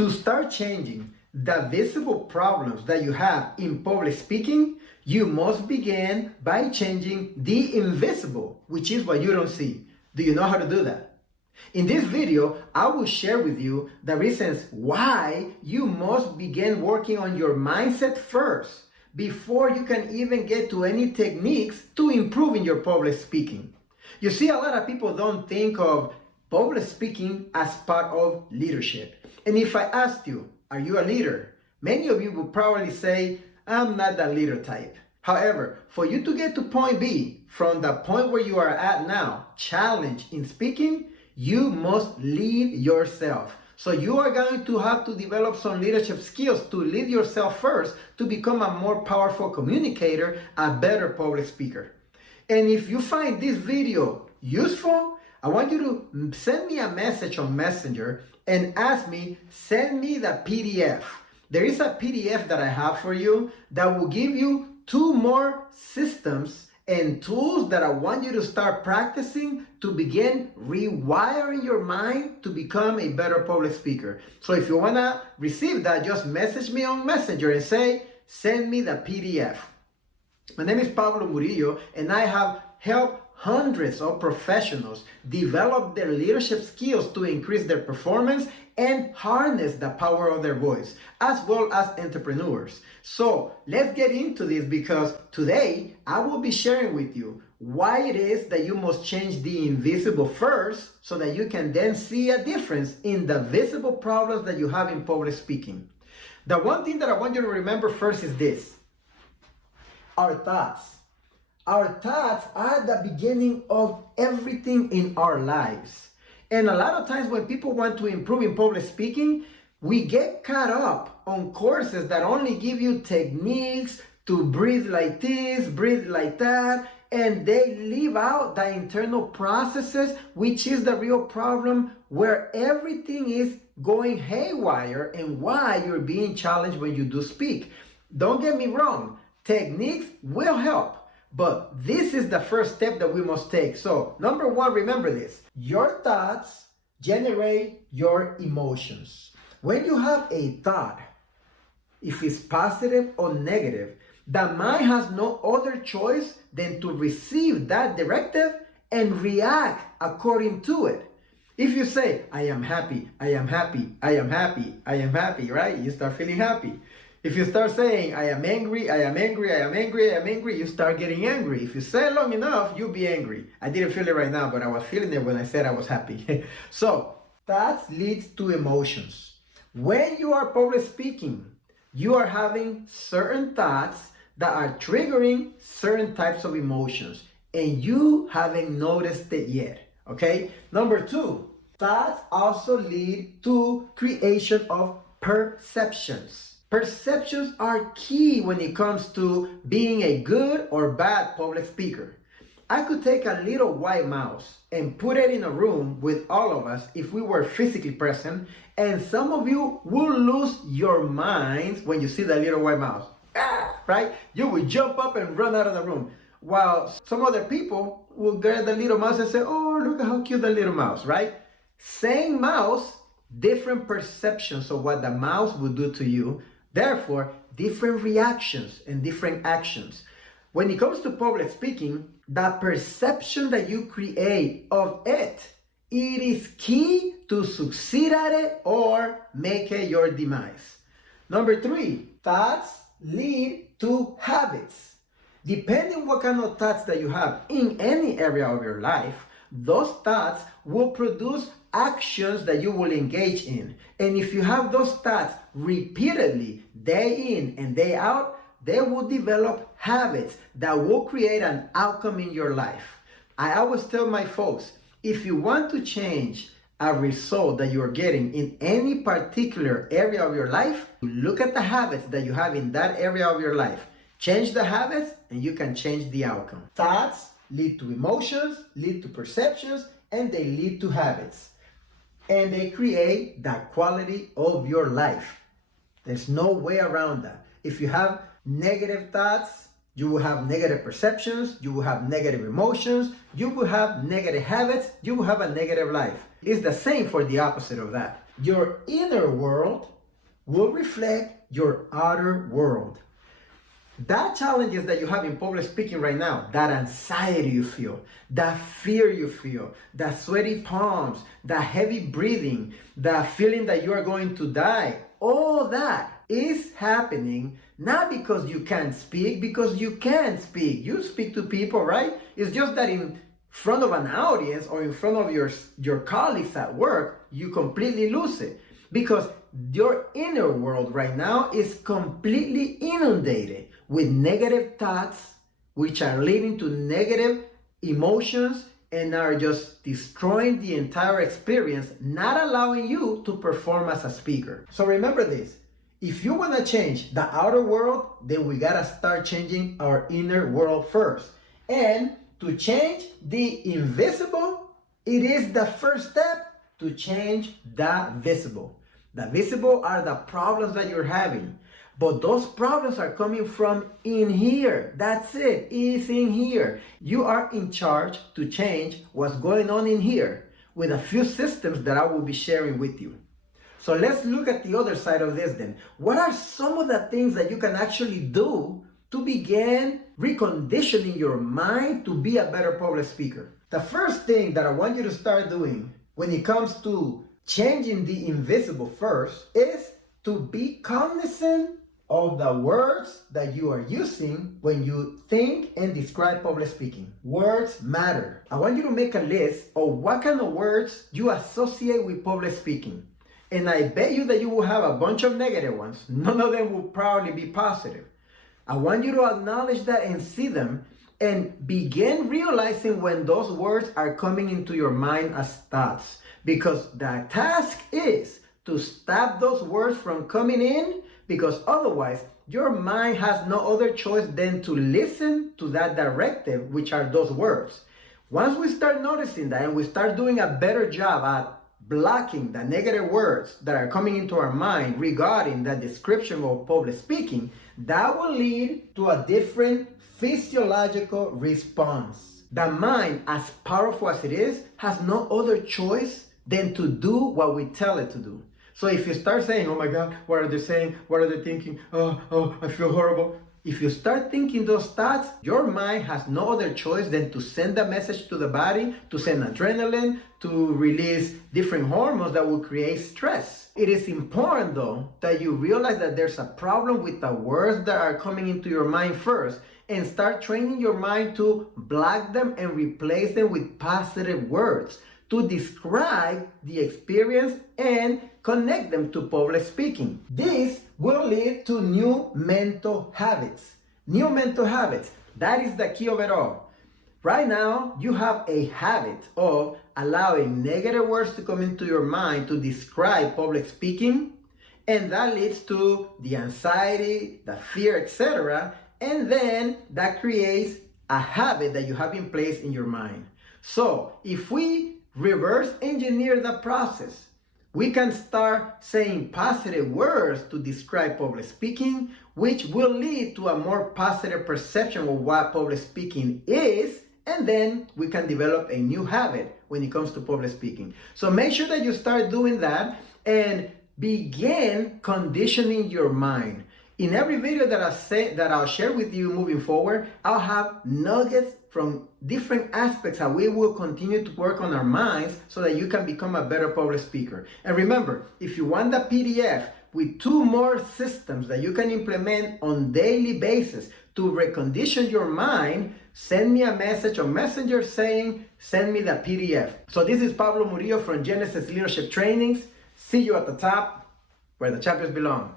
To start changing the visible problems that you have in public speaking, you must begin by changing the invisible, which is what you don't see. Do you know how to do that? In this video, I will share with you the reasons why you must begin working on your mindset first before you can even get to any techniques to improve in your public speaking. You see, a lot of people don't think of public speaking as part of leadership. And if I asked you, are you a leader? Many of you would probably say, I'm not that leader type. However, for you to get to point B from the point where you are at now, challenge in speaking, you must lead yourself. So you are going to have to develop some leadership skills to lead yourself first to become a more powerful communicator, a better public speaker. And if you find this video useful, I want you to send me a message on Messenger and ask me, send me the PDF. There is a PDF that I have for you that will give you 2 more systems and tools that I want you to start practicing to begin rewiring your mind to become a better public speaker. So if you want to receive that, just message me on Messenger and say, send me the PDF. My name is Pablo Murillo, and I have helped hundreds of professionals develop their leadership skills to increase their performance and harness the power of their voice, as well as entrepreneurs. So let's get into this, because today I will be sharing with you why it is that you must change the invisible first so that you can then see a difference in the visible problems that you have in public speaking. The one thing that I want you to remember first is this: our thoughts. Our thoughts are the beginning of everything in our lives. And a lot of times when people want to improve in public speaking, we get caught up on courses that only give you techniques to breathe like this, breathe like that, and they leave out the internal processes, which is the real problem, where everything is going haywire and why you're being challenged when you do speak. Don't get me wrong, techniques will help. But this is the first step that we must take. So, number 1, remember this. Your thoughts generate your emotions. When you have a thought, if it's positive or negative, the mind has no other choice than to receive that directive and react according to it. If you say, I am happy, I am happy, I am happy, I am happy, right? You start feeling happy. If you start saying, I am angry, I am angry, I am angry, I am angry, you start getting angry. If you say it long enough, you'll be angry. I didn't feel it right now, but I was feeling it when I said I was happy. So, thoughts leads to emotions. When you are public speaking, you are having certain thoughts that are triggering certain types of emotions, and you haven't noticed it yet, okay? Number 2, thoughts also lead to creation of perceptions. Perceptions are key when it comes to being a good or bad public speaker. I could take a little white mouse and put it in a room with all of us if we were physically present, and some of you will lose your minds when you see that little white mouse. Right? You will jump up and run out of the room. While some other people will get the little mouse and say, oh, look at how cute the little mouse, right? Same mouse, different perceptions of what the mouse would do to you. Therefore, different reactions and different actions. When it comes to public speaking, the perception that you create of it is key to succeed at it or make it your demise. Number 3, thoughts lead to habits. Depending what kind of thoughts that you have in any area of your life, those thoughts will produce actions that you will engage in. And if you have those thoughts repeatedly, day in and day out, they will develop habits that will create an outcome in your life. I always tell my folks, if you want to change a result that you're getting in any particular area of your life, look at the habits that you have in that area of your life. Change the habits and you can change the outcome. Thoughts lead to emotions, lead to perceptions, and they lead to habits. And they create the quality of your life. There's no way around that. If you have negative thoughts, you will have negative perceptions, you will have negative emotions, you will have negative habits, you will have a negative life. It's the same for the opposite of that. your inner world will reflect your outer world. That challenges that you have in public speaking right now, that anxiety you feel, that fear you feel, that sweaty palms, that heavy breathing, that feeling that you are going to die, all that is happening not because you can't speak, because you can speak. You speak to people, right? It's just that in front of an audience or in front of your colleagues at work, you completely lose it. Because your inner world right now is completely inundated with negative thoughts, which are leading to negative emotions and are just destroying the entire experience, not allowing you to perform as a speaker. So remember this. If you want to change the outer world, then we got to start changing our inner world first. And to change the invisible, it is the first step to change the visible. The visible are the problems that you're having. But those problems are coming from in here. That's it. It's in here. You are in charge to change what's going on in here with a few systems that I will be sharing with you. So let's look at the other side of this then. What are some of the things that you can actually do to begin reconditioning your mind to be a better public speaker? The first thing that I want you to start doing when it comes to changing the invisible first is to be cognizant of the words that you are using when you think and describe public speaking. Words matter. I want you to make a list of what kind of words you associate with public speaking. And I bet you that you will have a bunch of negative ones. None of them will probably be positive. I want you to acknowledge that and see them and begin realizing when those words are coming into your mind as thoughts. Because the task is to stop those words from coming in, because otherwise your mind has no other choice than to listen to that directive, which are those words. Once we start noticing that and we start doing a better job at blocking the negative words that are coming into our mind regarding the description of public speaking, that will lead to a different physiological response. The mind, as powerful as it is, has no other choice than to do what we tell it to do. So if you start saying, oh my God, what are they saying? What are they thinking? Oh, I feel horrible. If you start thinking those thoughts, your mind has no other choice than to send a message to the body, to send adrenaline, to release different hormones that will create stress. It is important though that you realize that there's a problem with the words that are coming into your mind first, and start training your mind to block them and replace them with positive words to describe the experience and connect them to public speaking. This will lead to new mental habits. New mental habits. That is the key of it all. Right now, you have a habit of allowing negative words to come into your mind to describe public speaking, and that leads to the anxiety, the fear, etc. And then that creates a habit that you have in place in your mind. So if we reverse engineer the process, we can start saying positive words to describe public speaking, which will lead to a more positive perception of what public speaking is, and then we can develop a new habit when it comes to public speaking. So make sure that you start doing that and begin conditioning your mind. In every video that I'll share with you moving forward, I'll have nuggets from different aspects how we will continue to work on our minds so that you can become a better public speaker. And remember, if you want the PDF with 2 more systems that you can implement on daily basis to recondition your mind, send me a message on Messenger saying, send me the PDF. So this is Pablo Murillo from Genesis Leadership Trainings. See you at the top where the champions belong.